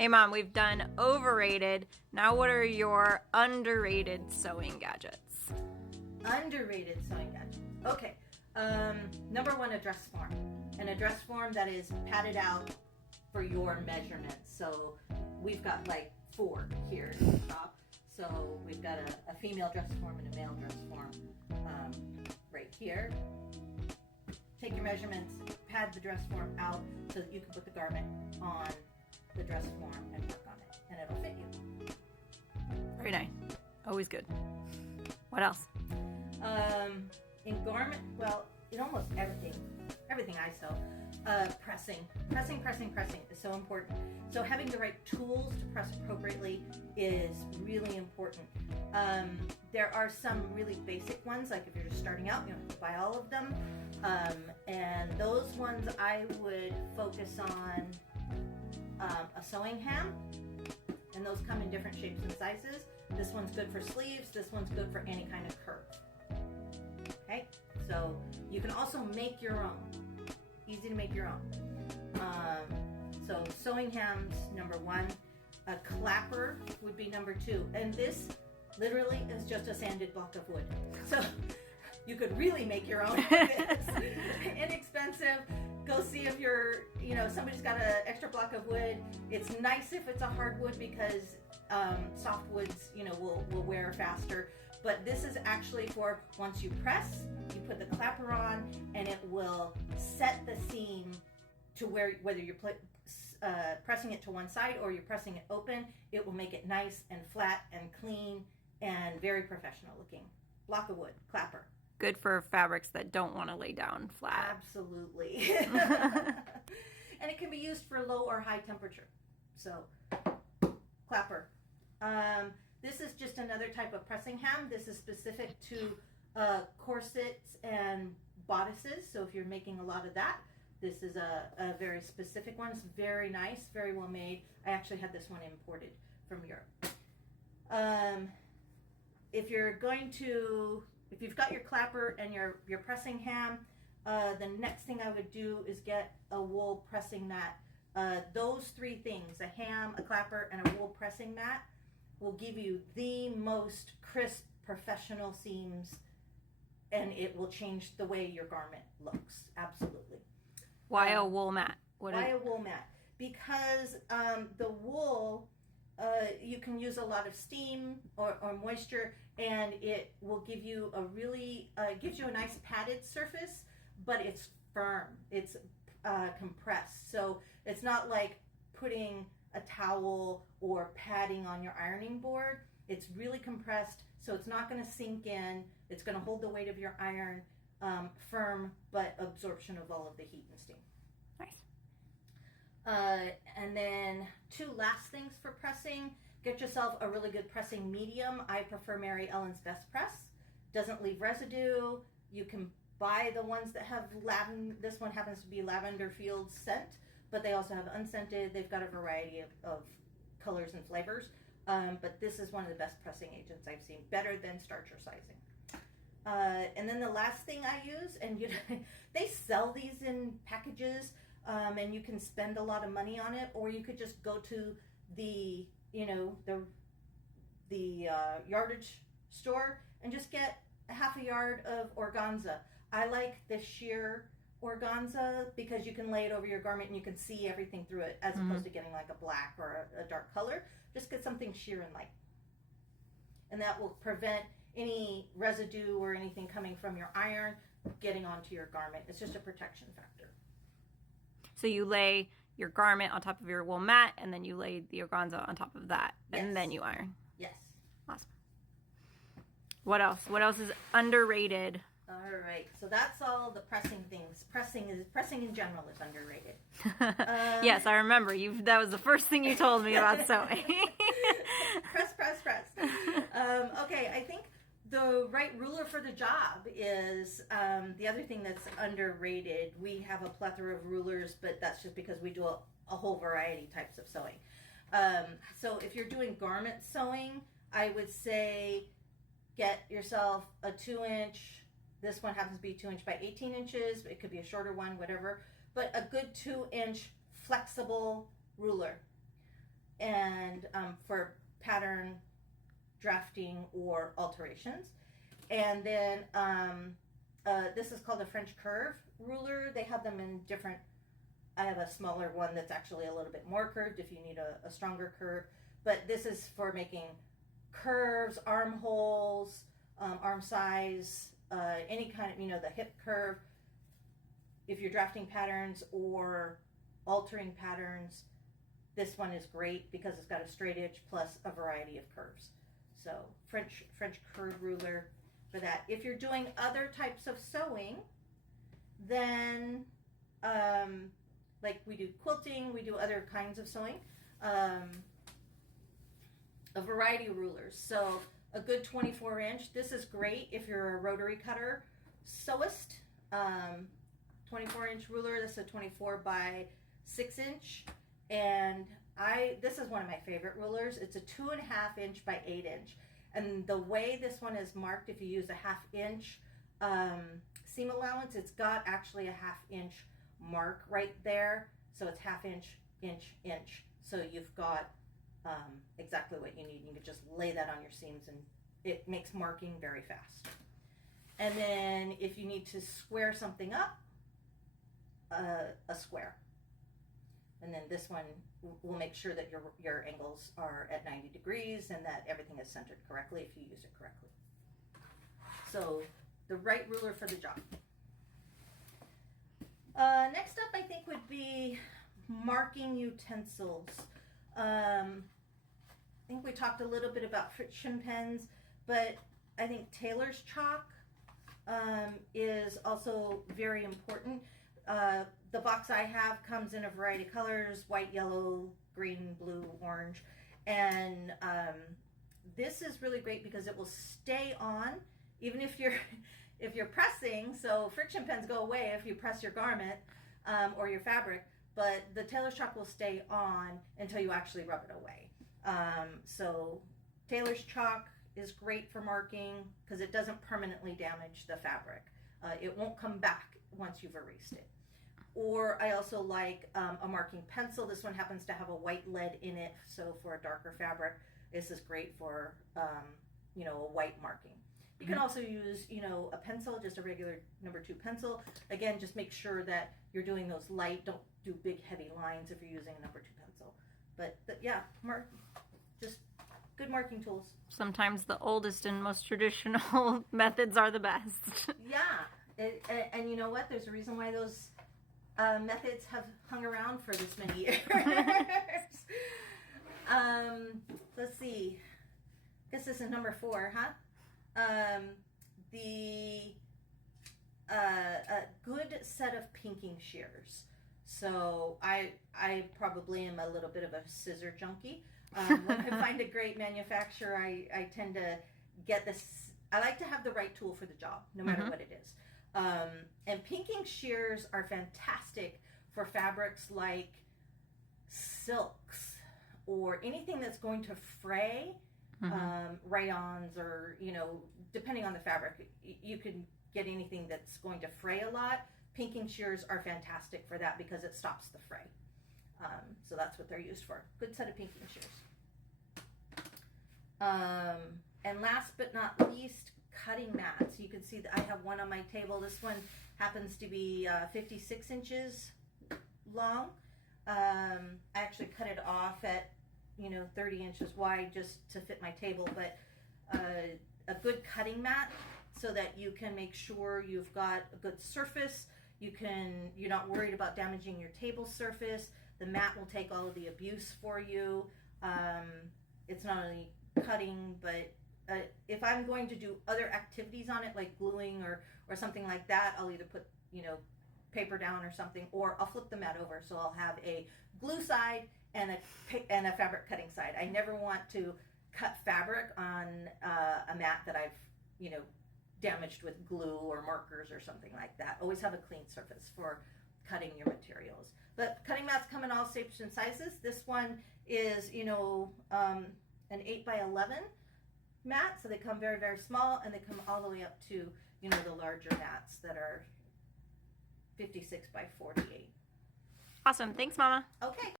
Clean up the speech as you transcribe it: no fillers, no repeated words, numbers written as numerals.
Hey Mom, we've done overrated. Now what are your underrated sewing gadgets? Underrated sewing gadgets. Okay. Number one, a dress form. And a dress form that is padded out for your measurements. So we've got like 4 here at the top. So we've got a female dress form and a male dress form right here. Take your measurements, pad the dress form out so that you can put the garment on the dress form and work on it, and it'll fit you. Very nice. Always good. What else? In garment, well, in almost everything I sew, pressing is so important. So having the right tools to press appropriately is really important. There are some really basic ones, like if you're just starting out, you don't have to buy all of them. And those ones I would focus on a sewing ham, and those come in different shapes and sizes. This one's good for sleeves, this one's good for any kind of curve. Okay, so you can also make your own. Easy to make your own. So sewing hams, number 1. A clapper would be number 2. And this literally is just a sanded block of wood. So you could really make your own. It's inexpensive. Go see if somebody's got an extra block of wood. It's nice if it's a hardwood because soft woods, will wear faster. But this is actually for once you press, you put the clapper on, and it will set the seam to whether you're pressing it to one side or you're pressing it open, it will make it nice and flat and clean and very professional looking. Block of wood, clapper. Good for fabrics that don't want to lay down flat. Absolutely. And it can be used for low or high temperature. So, clapper. This is just another type of pressing ham. This is specific to corsets and bodices. So if you're making a lot of that, this is a very specific one. It's very nice, very well made. I actually had this one imported from Europe. If you've got your clapper and your pressing ham, the next thing I would do is get a wool pressing mat. Those 3 things, a ham, a clapper, and a wool pressing mat, will give you the most crisp, professional seams, and it will change the way your garment looks. Absolutely. Why a wool mat? Why a wool mat? Because the wool, you can use a lot of steam or moisture, and it will give you gives you a nice padded surface, but it's firm. It's compressed. So it's not like putting a towel or padding on your ironing board. It's really compressed, so it's not going to sink in. It's going to hold the weight of your iron, firm, but absorption of all of the heat and steam. Nice. And then 2 last things for pressing. Get yourself a really good pressing medium. I prefer Mary Ellen's Best Press. Doesn't leave residue. You can buy the ones that have lavender. This one happens to be lavender field scent, but they also have unscented. They've got a variety of colors and flavors. But this is one of the best pressing agents I've seen, better than starcher sizing. And then the last thing I use, and they sell these in packages, and you can spend a lot of money on it, or you could just go to the yardage store and just get a half a yard of organza. I like the sheer organza because you can lay it over your garment and you can see everything through it, as opposed to getting like a black or a dark color. Just get something sheer and light, and that will prevent any residue or anything coming from your iron getting onto your garment. It's just a protection factor. So you lay your garment on top of your wool mat, and then you lay the organza on top of that, Yes. and then you iron. Yes. Awesome. What else? What else is underrated? All right, so that's all the pressing things. Pressing in general is underrated. Yes, I remember. That was the first thing you told me about sewing. Press. Okay, I think the right ruler for the job is the other thing that's underrated. We have a plethora of rulers, but that's just because we do a whole variety types of sewing. So if you're doing garment sewing, I would say get yourself a 2-inch. This one happens to be 2 inch by 18 inches. It could be a shorter one, whatever. But a good 2-inch flexible ruler. and for pattern drafting or alterations. And then this is called a French curve ruler. They have them in different. I have a smaller one that's actually a little bit more curved if you need a stronger curve. But this is for making curves, armholes, arm size, any kind of, the hip curve. If you're drafting patterns or altering patterns, this one is great because it's got a straight edge plus a variety of curves. So French curve ruler for that. If you're doing other types of sewing, then like we do quilting, we do other kinds of sewing, a variety of rulers. So a good 24-inch. This is great if you're a rotary cutter sewist. 24-inch ruler. This is a 24 by 6-inch, and this is one of my favorite rulers. It's a 2.5-inch by 8-inch, and the way this one is marked, if you use a 1/2-inch seam allowance, it's got actually a 1/2-inch mark right there. So it's 1/2 inch. So you've got exactly what you need. You can just lay that on your seams, and it makes marking very fast. And then if you need to square something up, a square. And then this one will make sure that your angles are at 90 degrees and that everything is centered correctly if you use it correctly. So the right ruler for the job. Next up, I think, would be marking utensils. I think we talked a little bit about friction pens, but I think tailor's chalk is also very important. The box I have comes in a variety of colors: white, yellow, green, blue, orange. And this is really great because it will stay on even if you're pressing. So friction pens go away if you press your garment or your fabric, but the tailor's chalk will stay on until you actually rub it away. So tailor's chalk is great for marking because it doesn't permanently damage the fabric. It won't come back once you've erased it. Or I also like a marking pencil. This one happens to have a white lead in it, so for a darker fabric, this is great for a white marking. You can also use a pencil, just a regular number 2 pencil. Again, just make sure that you're doing those light. Don't do big heavy lines if you're using a number 2 pencil. But yeah, just good marking tools. Sometimes the oldest and most traditional methods are the best. Yeah, and you know what? There's a reason why those methods have hung around for this many years. Let's see. I guess this is number 4, huh? A good set of pinking shears. So I probably am a little bit of a scissor junkie. When I find a great manufacturer, I tend to get this. I like to have the right tool for the job, no matter what it is. And pinking shears are fantastic for fabrics like silks or anything that's going to fray, rayons, or depending on the fabric, you can get anything that's going to fray a lot. Pinking shears are fantastic for that because it stops the fray. So that's what they're used for. Good set of pinking shears. And last but not least, cutting mats. You can see that I have one on my table. This one happens to be 56 inches long. I actually cut it off at 30 inches wide just to fit my table, but a good cutting mat so that you can make sure you've got a good surface. You're not worried about damaging your table surface. The mat will take all of the abuse for you. It's not only cutting, but if I'm going to do other activities on it, like gluing or something like that, I'll either put paper down or something, or I'll flip the mat over, so I'll have a glue side and a fabric cutting side. I never want to cut fabric on a mat that I've damaged with glue or markers or something like that. Always have a clean surface for cutting your materials. But cutting mats come in all shapes and sizes. This one is an 8 by 11 mat, so they come very, very small, and they come all the way up to the larger mats that are 56 by 48. Awesome. Thanks, Mama. Okay.